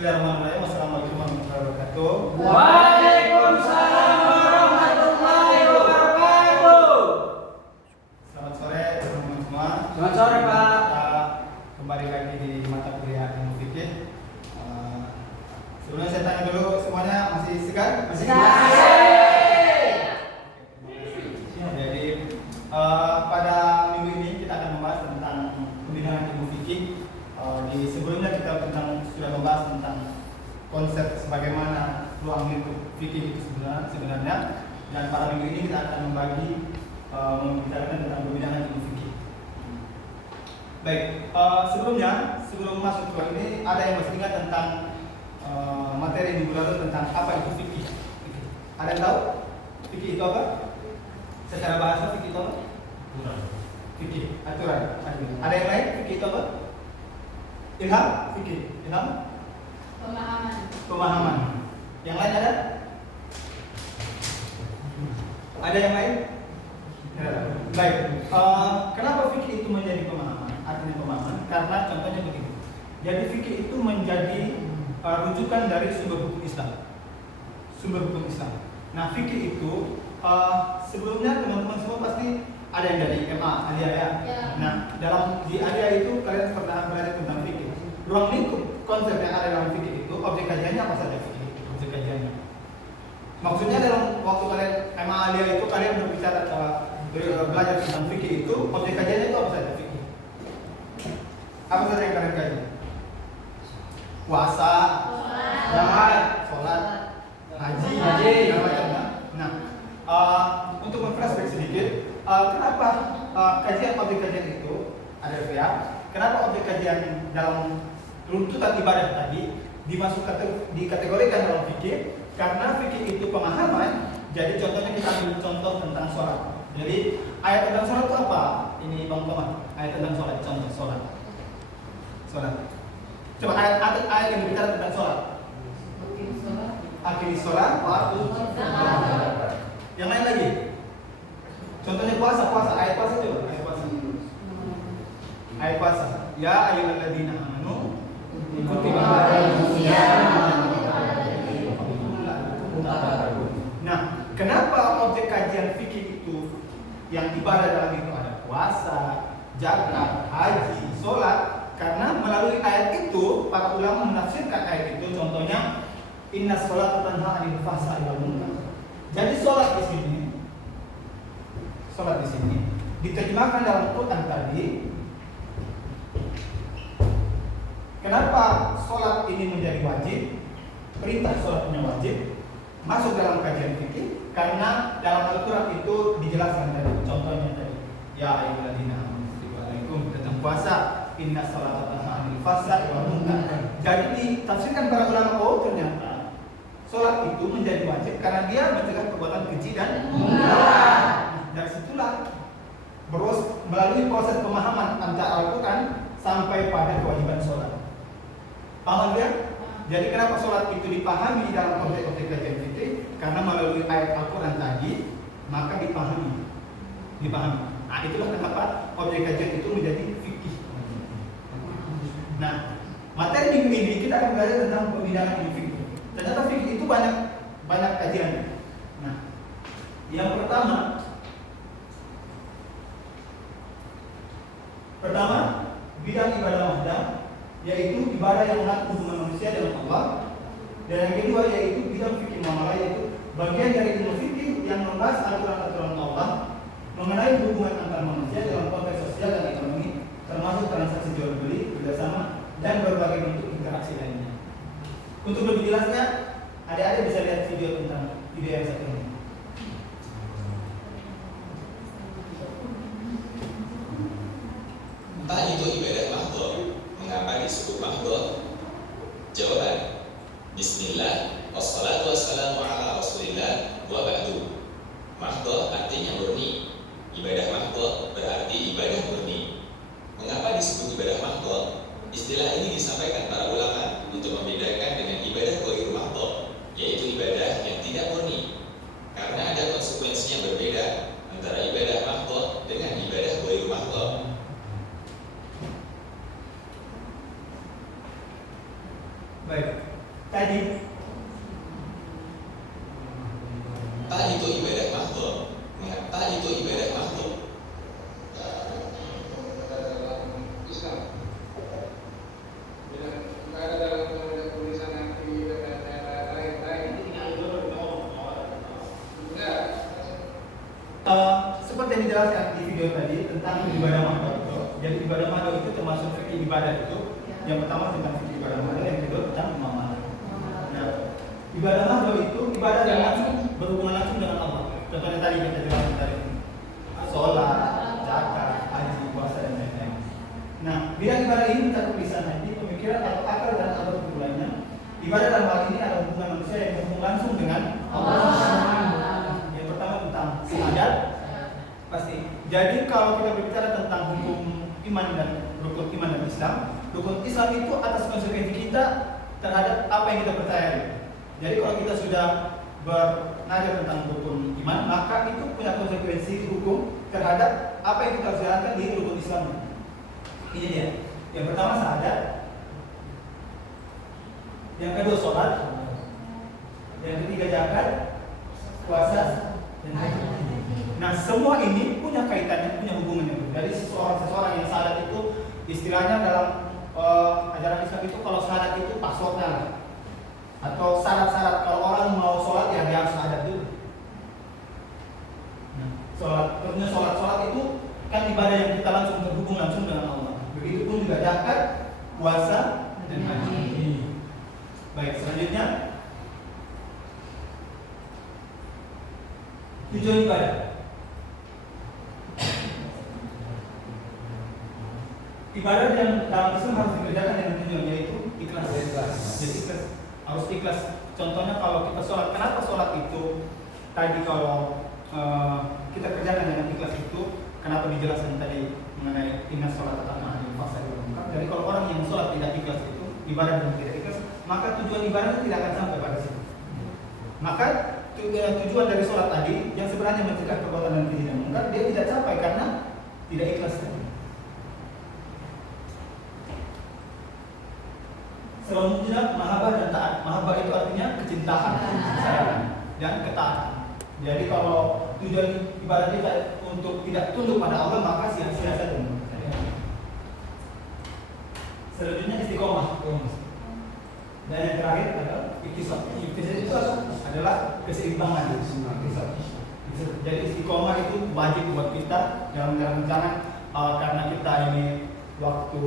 Bismillahirrahmanirrahim. Assalamualaikum warahmatullahi wabarakatuh. Waalaikumsalam warahmatullahi wabarakatuh. Selamat sore teman-teman semua. Selamat sore, Pak. Kita kembali lagi di mata kuliah ilmu fikih. Sebelumnya saya tanya dulu, semuanya masih segar? Masih segar? Jadi pada minggu ini kita akan membahas tentang pembinaan ilmu fikih. Di sebelumnya kita sudah membahas tentang konsep sebagaimana ruang lingkup fikih itu sebenarnya, dan pada minggu ini kita akan membicarakan tentang pembinaan ilmu fikih. Baik, sebelum masuk ke ini, ada yang masih ingat tentang materi minggu lalu tentang apa itu fikih? Ada yang tahu? Fikih itu apa? Secara bahasa fikih itu apa? Fikih, aturan. Ada yang lain? Fikih itu apa? Ilham? Fikih? Ilham? Pemahaman. Yang lain ada? Ada yang lain? Baik. Kenapa fikih itu menjadi pemahaman? Artinya pemahaman karena contohnya begini. Jadi fikih itu menjadi rujukan dari sumber hukum Islam. Sumber hukum Islam. Nah, fikih itu sebelumnya teman-teman semua pasti ada yang dari MA, Alia ya. Nah, di Alia itu kalian pernah belajar tentang fikih. Ruang lingkup konsep yang ada dalam fikih itu, objek kajiannya apa saja fikih? Objek kajiannya. Maksudnya dalam waktu kalian MA Alia itu kalian berbicara belajar tentang fikih itu, objek kajiannya itu apa saja fikih? Apa saja yang kalian kaji? Puasa, sholat, haji, dan macamnya. Nah, untuk memflashback sedikit, kenapa kajian objek kajian itu ada ya? Kenapa objek kajian dalam runtutan ibadah tadi dikategorikan dalam fikih? Karena fikih itu pemahaman. Jadi contohnya kita ambil contoh tentang sholat. Jadi ayat tentang sholat itu apa? Ini Bang Tomah. Ayat tentang sholat, contoh sholat. Coba ayat yang berbicara tentang sholat. Akhiri sholat, waktu. Yang lain lagi. Contohnya puasa. Ayat puasa coba. Ayat puasa. Ya ayyuhalladzina amanu kutiba alaikumus syiyam. Nah, kenapa objek kajian fikih itu yang ibadah dalam itu ada puasa, zakat, haji, sholat? Karena melalui ayat itu para ulama menafsirkan ayat itu. Contohnya inna sholata tanha 'anil fahsya'i wal munkar. Jadi sholat di sini diterjemahkan dalam Quran tadi. Kenapa sholat ini menjadi wajib? Perintah sholatnya wajib masuk dalam kajian fikih karena dalam Al-Quran itu dijelaskan tadi. Contohnya tadi, ya ayyuhalladzina amanu kutiba alaikum tentang puasa, inna sholata tanha 'anil fahsya'i wal munkar. Jadi ditafsirkan para ulama, oh ternyata sholat itu menjadi wajib karena dia mencegah perbuatan keji dan munkar. Dari situlah melalui proses pemahaman antara Al-Quran sampai pada kewajiban sholat. Paham ya? Jadi kenapa sholat itu dipahami dalam konteks kajian fikih? Karena melalui ayat Al-Quran tadi, maka dipahami. Nah, itulah kenapa objek kajian itu menjadi fikih. Nah, materi minggu ini kita akan belajar tentang pembinaan ilmu fikih. Ternyata fikih itu banyak kajiannya. Nah, yang pertama bidang ibadah wahdah, yaitu ibadah yang mengatur hubungan manusia dengan Allah. Dan yang kedua yaitu bidang fikih muamalah, yaitu bagian dari ilmu fikih yang membahas aturan-aturan Allah mengenai hubungan antar manusia dalam konteks sosial dan ekonomi, termasuk transaksi jual beli, kerjasama, dan berbagai bentuk interaksi lainnya. Untuk lebih jelasnya, adik-adik bisa lihat video yang satu ini. Entah itu ibadah mahdhah, mengapa disebut mahdhah? Jawaban: Bismillah, wassalatu wassalamu ala rasulillah, wa ba'du. Mahdhah artinya murni. Ibadah mahdhah berarti ibadah murni. Mengapa disebut ibadah mahdhah? Istilah ini disampaikan para ulama untuk membedakan dengan ibadah ghairu mahdhah, yaitu ibadah yang tidak murni. Karena ada konsekuensi yang berbeda antara ibadah mahdhah dengan ibadah ghairu mahdhah. Baik. Tadi Ta itu ibadah mahdhah. Ta itu ibadah mahdhah. Seperti yang dijelaskan di video tadi tentang ibadah mahdhah itu. Jadi ibadah mahdhah itu termasuk fikih ibadah itu. Yang pertama tentang fikih ibadah mahdhah, yang kedua tentang imamah. Nah, ibadah mahdhah itu ibadah yang langsung berhubungan langsung dengan Allah. Contohnya tadi kita jelaskan tadi, sholat, zakat, haji, puasa dan lain-lain. Nah, bidang ibadah ini kita tulisan nanti pemikiran atau akal dan atau hubungannya. Ibadah dalam hal ini adalah hubungan manusia yang berhubungan langsung dengan Allah. Yang pertama tentang syahadat. Pasti. Jadi kalau kita berbicara tentang hukum iman dan rukun iman dan Islam, rukun Islam itu atas konsekuensi kita terhadap apa yang kita percayai. Jadi kalau kita sudah belajar tentang rukun iman, maka itu punya konsekuensi hukum terhadap apa yang kita harus jalankan di rukun Islam. Ini dia. Yang pertama syahadat, yang kedua sholat, yang ketiga zakat, puasa, dan haji. Nah, semua ini punya kaitannya, punya hubungannya. Jadi seseorang yang syahadat itu istilahnya dalam ajaran Islam itu kalau syahadat itu passwordnya lah. Atau syarat-syarat kalau orang mau sholat ya dia harus syahadat dulu. Nah, sholat itu kan ibadah yang kita langsung terhubung langsung dengan Allah. Begitupun juga zakat, puasa, dan haji. Baik, selanjutnya tujuan ibadah. Ibadah yang dalam Islam harus dikerjakan dengan tujuan yaitu ikhlas. Jadi ikhlas, harus ikhlas. Contohnya kalau kita sholat, kenapa sholat itu tadi kalau kita kerjakan dengan ikhlas itu, kenapa dijelaskan tadi mengenai inna sholat atau ma'al fasal lengkap. Jadi kalau orang yang sholat tidak ikhlas itu, ibadah yang tidak ikhlas, maka tujuan ibadahnya tidak akan sampai pada situ. Maka tujuan dari sholat tadi yang sebenarnya mencegah perbuatan dan keji dan munkar, dia tidak capai karena tidak ikhlas tadi. Selanjutnya mahabbah dan taat. Mahabbah itu artinya kecintaan, sayang dan ketaatan. Jadi kalau tujuan ibadah kita untuk tidak tunduk pada Allah, maka sia-sia saja. Selanjutnya istiqomah. Dan yang terakhir adalah iktisad. Iktisad itu adalah keseimbangan. Jadi istiqomah itu wajib buat kita dalam jalan-jalan karena kita ini waktu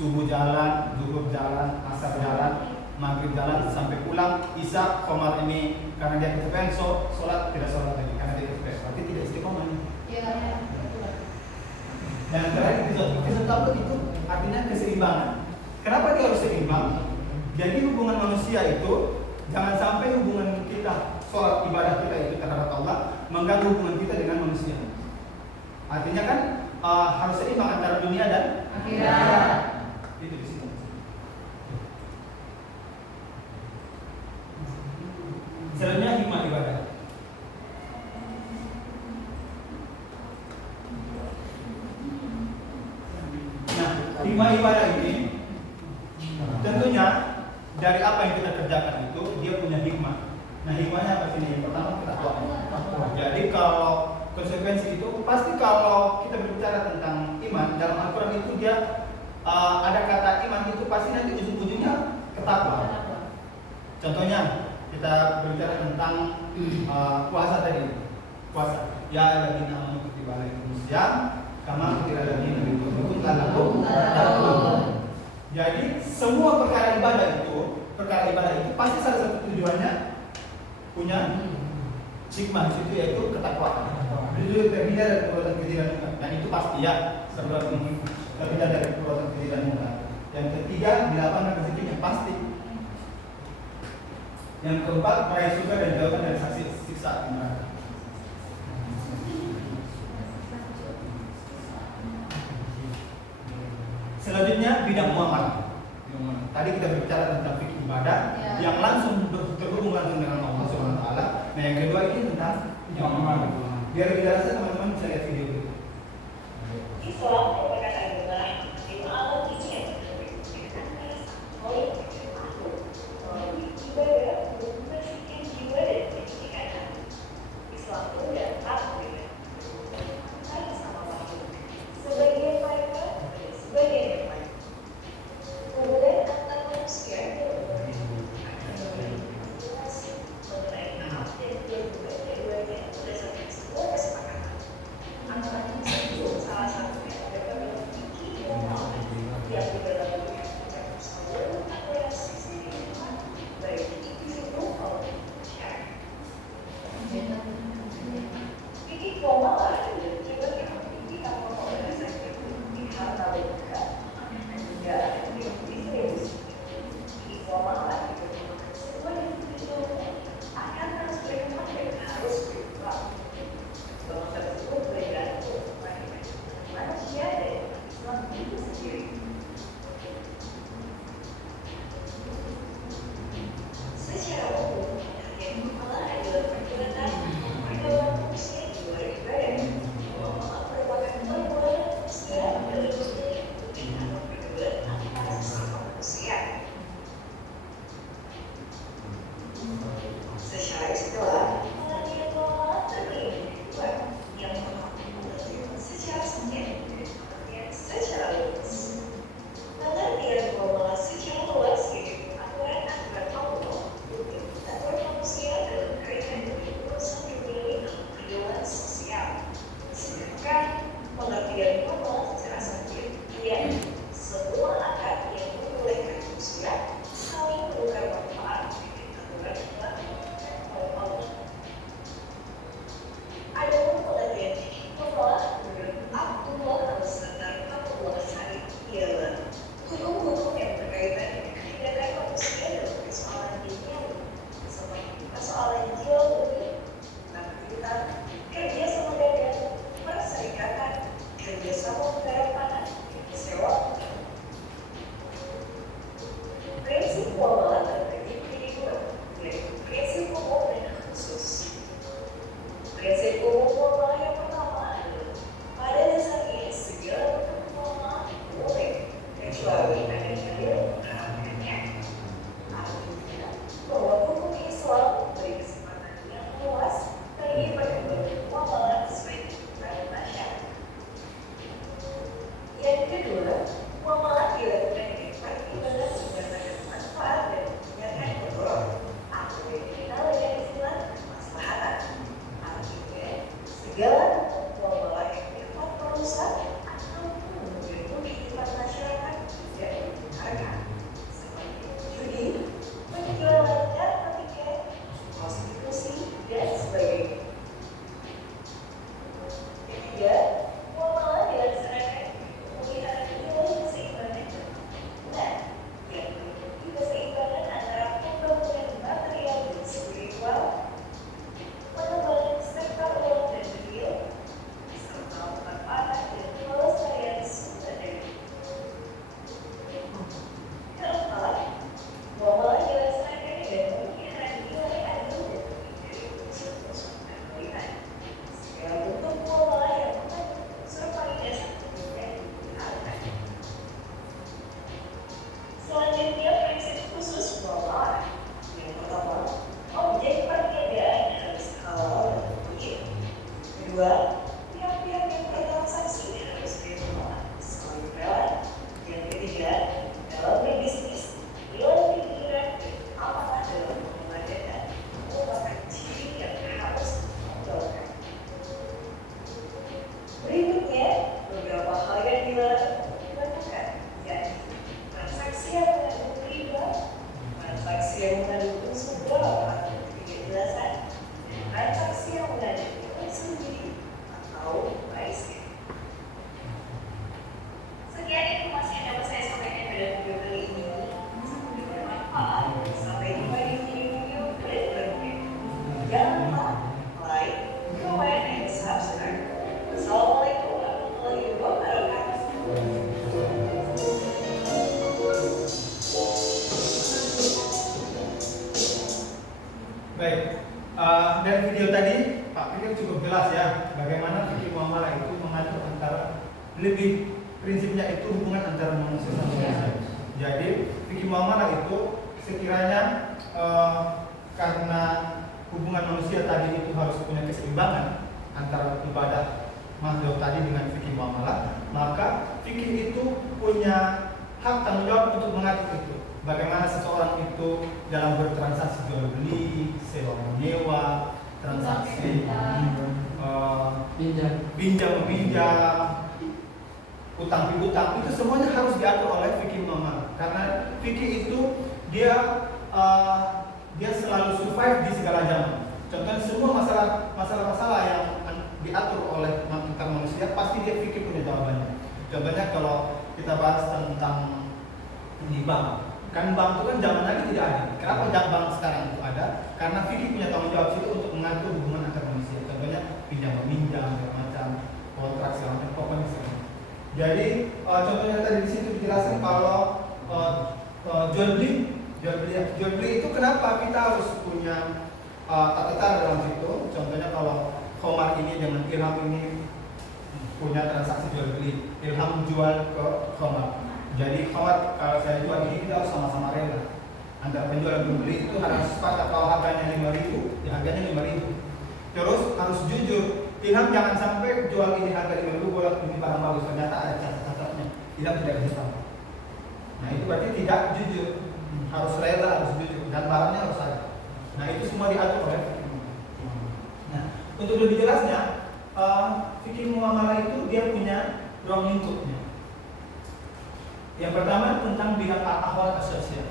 subuh jalan, zuhur jalan, asar jalan, maghrib jalan sampai pulang, isya komar ini karena dia kecapean sholat tidak sholat lagi karena dia kecapean. Berarti tidak istiqomah. Dan terakhir iktisad itu artinya keseimbangan. Kenapa dia harus seimbang? Jadi hubungan manusia itu jangan sampai hubungan kita sholat ibadah kita itu terhadap Allah mengganggu hubungan kita dengan manusia. Artinya kan harus seimbang antara dunia dan akhirat. Itu di situ. Selanjutnya hikmah ibadah. Nah, hikmah ibadah ini tentunya dari apa yang kita kerjakan itu dia punya hikmah. Nah, hikmahnya apa sih? Yang pertama ketakwaan. Jadi kalau konsekuensi itu pasti kalau kita berbicara tentang iman dalam Al-Quran itu dia ada kata iman itu pasti nanti ujung-ujungnya ketakwaan. Contohnya kita berbicara tentang puasa tadi. Puasa. Ya alladzina amanu kutiba alaikumus syiyam kama kutiba alal ladzina min qablikum la'allakum tattaqun. Jadi semua perkara ibadah itu pasti salah satu tujuannya punya hikmah itu yaitu ketakwaan. Itu terhindar dari perbuatan keji dan munkar. Dan itu pasti ya terhindar dari perbuatan keji dan munkar. Yang ketiga dilapangkan rezekinya pasti. Yang keempat meraih surga dan jauhkan dari siksa neraka. Selanjutnya bidang muamalah. Tadi kita berbicara tentang fikih ibadah yang langsung terhubung langsung dengan Allah Subhanahu wa taala. Nah, yang kedua ini tentang muamalah. Biar lebih jelas teman-teman bisa lihat video ini. Islam merupakan agama di mana Baik, dari video tadi Pak Fikir cukup jelas ya bagaimana fikih muamalah itu mengatur antara lebih prinsipnya itu hubungan antara manusia sama manusia. Jadi fikih muamalah itu sekiranya karena hubungan manusia tadi itu harus punya keseimbangan antara ibadah makhluk tadi dengan fikih muamalah, maka fikih itu punya hak tanggung jawab untuk mengatur itu. Bagaimana seseorang itu dalam bertransaksi jual beli, sewa menyewa, transaksi pinjam meminjam, utang piutang, itu semuanya harus diatur oleh fikih muamalah. Karena fikih itu dia selalu survive di segala zaman. Contohnya semua masalah yang diatur oleh antar manusia pasti dia fikih punya jawabannya. Contohnya kalau kita bahas tentang di bank. Kan bank itu kan zaman lagi tidak ada. Kenapa bank sekarang itu ada? Karena fikih punya tanggung jawab itu untuk mengatur hubungan antar manusia. Contohnya pinjam meminjam, macam kontrak segala macam, pokoknya segala. Jadi contohnya tadi di situ dijelaskan kalau jual beli itu kenapa kita harus punya tata dalam situ. Contohnya kalau Khomar ini dengan Ilham ini punya transaksi jual beli, Ilham jual ke Khomar. Jadi Khomar kalau saya jual ini kita harus sama-sama rela. Antara penjual dan pembeli itu harus sepakat kalau harganya 5.000, ya harganya 5.000. Terus harus jujur. Ilham jangan sampai jual ini harga 5.000, boleh ini barang bagus, ternyata ada catat-catatnya. Ilham tidak bisa tahu. Nah itu berarti tidak jujur. Harus rela, harus jujur, dan barangnya harus ada. Nah itu semua diatur oleh fikih muamalah. Nah untuk lebih jelasnya, fikih muamalah itu dia punya ruang lingkupnya. Yang pertama tentang bidang ahwal asosial.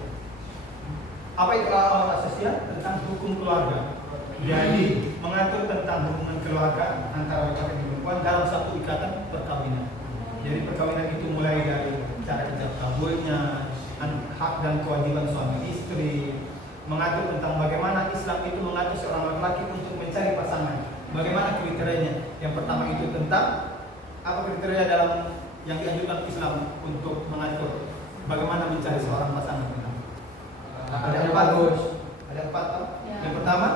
Apa itu ahwal asosial? Tentang hukum keluarga. Jadi mengatur tentang hubungan keluarga antara laki-laki dan perempuan dalam satu ikatan perkawinan. Jadi perkawinan itu mulai dari cara ijab kabulnya, hak dan kewajiban suami istri, mengatur tentang bagaimana Islam itu mengatur seorang laki-laki untuk mencari pasangan. Bagaimana kriterianya? Yang pertama itu tentang apa kriteria dalam yang dianjurkan Islam untuk mengatur bagaimana mencari seorang pasangan. Ada empat. Ada empat. Yang pertama,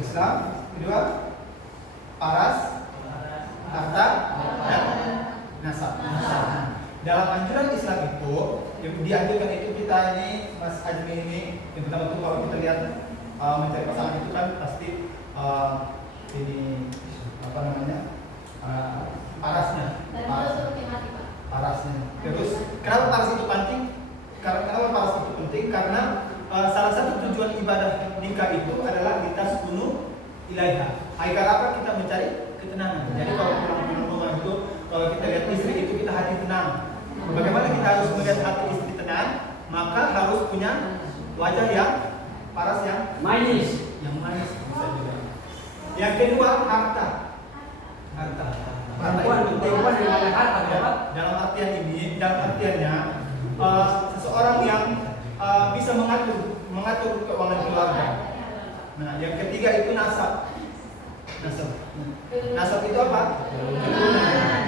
Islam. Kedua, paras, harta, dan nasab. Dalam anjuran Islam itu, yang dianjurkan itu kita ini Mas Ajmi ini, yang pertama itu kalau kita lihat mencari pasangan itu kan pasti ini apa namanya parasnya. Parasnya. Terus kenapa paras itu penting? Kenapa paras itu penting? Karena salah satu tujuan ibadah nikah itu adalah litaskunu ilaiha. Agar apa? Kita mencari ketenangan. Jadi kalau pulang rumah itu, kalau kita lihat istri itu kita hati tenang. Bagaimana kita harus melihat hati istri tenang? Maka harus punya wajah yang paras yang manis. Yang manis bisa juga. Yang kedua harta. Harta itu penting. Dalam artiannya seseorang yang bisa mengatur keuangan keluarga. Nah, yang ketiga itu nasab. Nasab itu apa?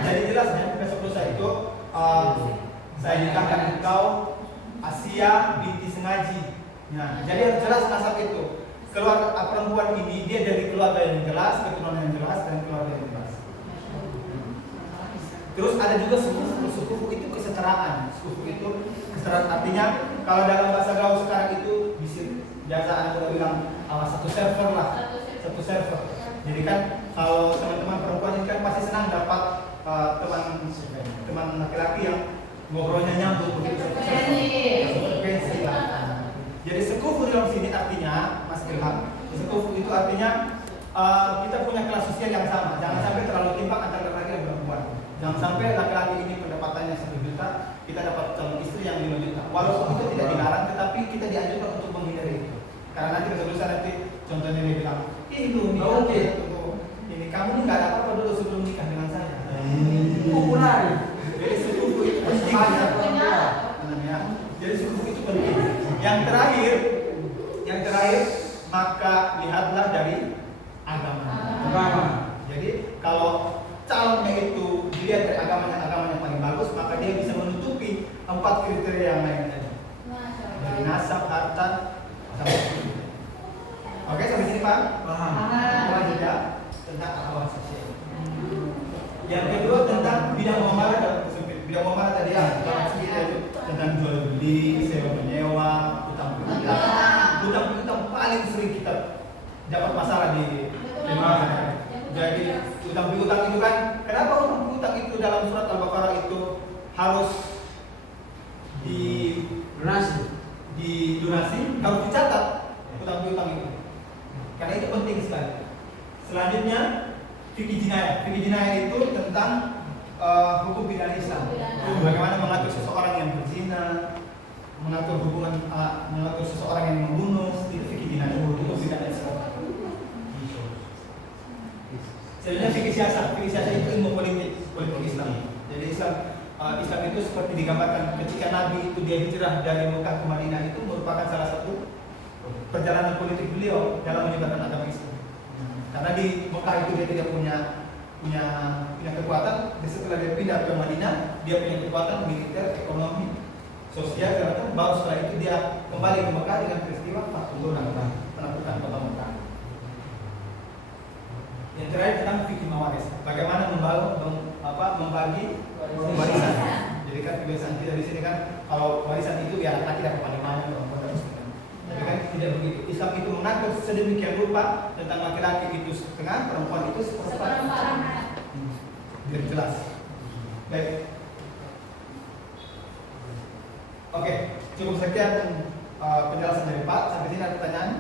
Jadi jelasnya besok lusa itu saya nikahkan engkau Asia binti Sengaji. Nah, jadi harus jelas nasab itu. Keluarga perempuan ini dia dari keluarga yang jelas, keturunan yang jelas, dan keluarga yang jelas. Terus ada juga suku itu kesetaraan. Suku itu kesetaraan artinya kalau dalam bahasa gaul sekarang itu biasa ada bilang satu server lah, satu server. Jadi kan kalau teman-teman perempuan ini kan pasti senang dapat teman laki-laki yang ngobrolnya nyambung begitu. Frekuensi lah. Jadi sekufu dalam sini artinya Mas Ilham, sekufu itu artinya kita punya kelas sosial yang sama. Jangan sampai terlalu timpang antara laki-laki dan perempuan. Jangan sampai laki-laki ini pendapatannya 1 juta, kita dapat calon istri yang 5 juta. Walaupun itu tidak dilarang, tetapi kita dianjurkan untuk menghindari itu. Karena nanti besok-besok nanti contohnya dia bilang, ini kamu nggak ada apa-apa dulu sebelum nikah dengan saya. Populer. Jadi sekufu itu penting. Jadi sekufu itu penting. Yang terakhir, maka lihatlah dari agama. Jadi kalau calonnya itu dilihat dari agamanya paling bagus, maka dia bisa menutupi 4 kriteria yang lain tadi. dari nasab, harta, sampai situ. Oke, sampai sini Pak? Paham. Kita lanjut ya tentang akhlak sosial. Yang kedua tentang bidang muamalah dan sempit. Bidang muamalah tadi ya, itu tentang jual beli, sewa menyewa, utang piutang. Utang piutang paling sering kita dapat masalah di masyarakat. Jadi utang piutang itu kan, kenapa utang piutang itu dalam surat Al-Baqarah itu harus dilunasi, harus dicatat utang piutang itu. Karena itu penting sekali. Selanjutnya fikih jinayah. Fikih jinayah itu tentang hukum pidana Islam. Bagaimana mengatur seseorang yang berzina, mengatur hubungan, mengatur seseorang yang membunuh, itu fikih jinayah, hukum pidana Islam. Sebenarnya fikih siasat itu ilmu politik Islam. Jadi Islam itu seperti digambarkan ketika Nabi itu dia hijrah dari Mekah ke Madinah itu merupakan salah satu perjalanan politik beliau dalam menyebarkan agama Islam. Karena di Mekah itu dia tidak punya kekuatan, dan setelah dia pindah ke Madinah dia punya kekuatan militer, ekonomi, sosial, dan baru setelah itu dia kembali ke Mekah dengan peristiwa Fathul penaklukan kota Mekah. Yang terakhir tentang fikih mawaris, bagaimana membagi warisan. Jadi kan kebiasaan kita di sini kan kalau warisan itu ya laki-laki dapat paling banyak, perempuan dapat setengah. Tapi kan tidak begitu. Islam itu mengatur sedemikian rupa tentang laki-laki itu setengah, perempuan itu seperempat. Biar jelas. Baik. Oke, cukup sekian penjelasan dari Pak. Sampai sini ada pertanyaan?